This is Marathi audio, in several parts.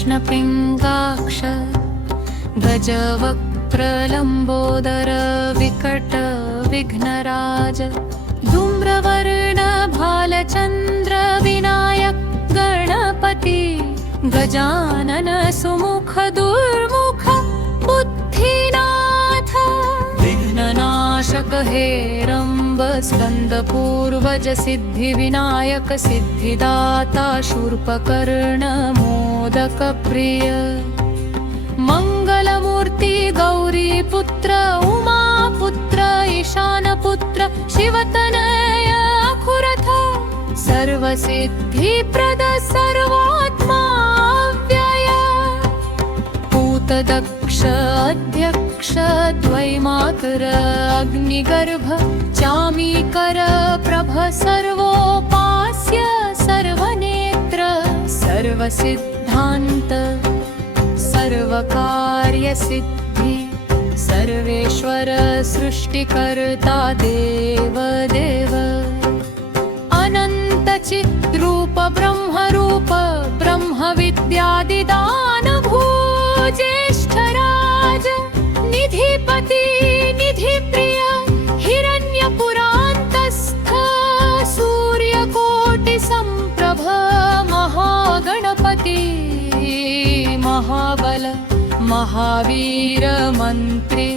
कृष्णपिङ्गाक्ष गजवक्त्रलम्बोदर विकट विघ्नराज धूम्रवर्ण भालचन्द्र विनायक गणपति गजानन सुमुख दुर्मुख बुद्धिनाथ विघ्ननाशक हेरम्ब स्कंद पूर्वज सिद्धि विनायक सिद्धिदाता शूर्पकर्ण मोदक प्रिय मंगलमूर्ति गौरी पुत्र उमा पुत्र ईशान पुत्र शिवतनय अखुरथ सर्वसिद्धि प्रद सर्वात्मा व्यय पूतदक्ष अध्यक्ष द्वैमातर अग्निगर्भ चामीकर प्रभ सर्वोपास्य सर्वनेत्र सर्वसिद्धान्त सर्वकार्यसिद्धि सर्वेश्वर सृष्टिकर्ता देव देव अनन्तचिद्रूप ब्रह्मरूप ब्रह्मविद्यादिदान भूज्येष्ठराज निधिपति निधिप्रिय हिरण्यपुरान्तस्थ सूर्यकोटिसम्प्रभ महागणपति महाबल महावीर मंत्री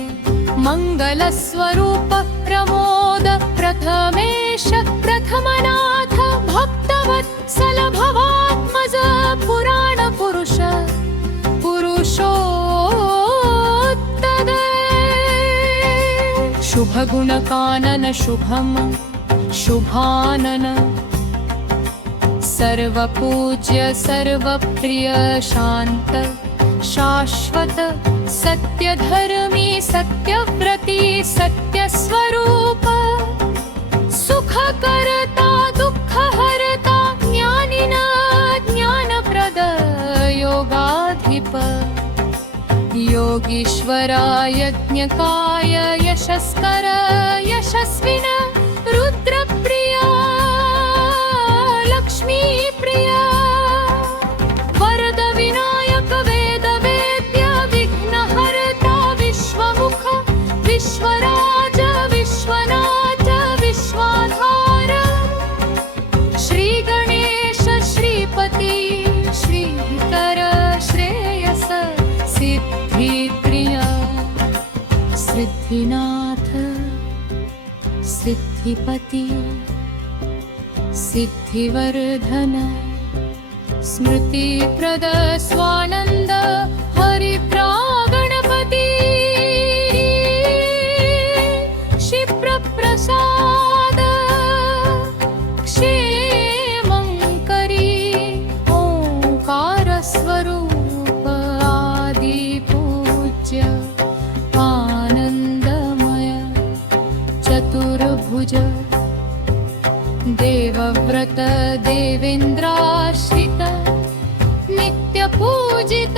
मंगलस्वरूप प्रमोद प्रथमेश प्रथमनाथ भक्तवत्सल भवात्मज पुराण पुरुष पुरुषोत्तम शुभ गुणकानन शुभम शुभानन सर्वपूज्य सर्वप्रिय शांत शाश्वत सत्यधर्मी सत्यव्रती सत्यस्वरूप सुखकर्ता दुःखहर्ता ज्ञानिन ज्ञानप्रद योगाधिप योगीश्वरा यज्ञकाय यशस्कर यशस्विन रुद्रप्रिया लक्ष्मीप्रिया वरद विनायक वेद वेद्य विघ्नहर्ता विश्वमुख विश्वराज विश्वनाथ विश्वाधार श्री गणेश श्रीपति श्रीकर श्रेयस सिद्धिप्रिय सिद्धिनाथ सिद्धिपति सिद्धिवर्धन स्मृतिप्रद स्वानंद हरिप्रागणपति क्षिप्रप्रसाद क्षेमंकरी ओंकार स्वरूप आदिपूज्य आनंदमय चतुर्भुज देवव्रत देवेन्द्राश्रित नित्यपूजित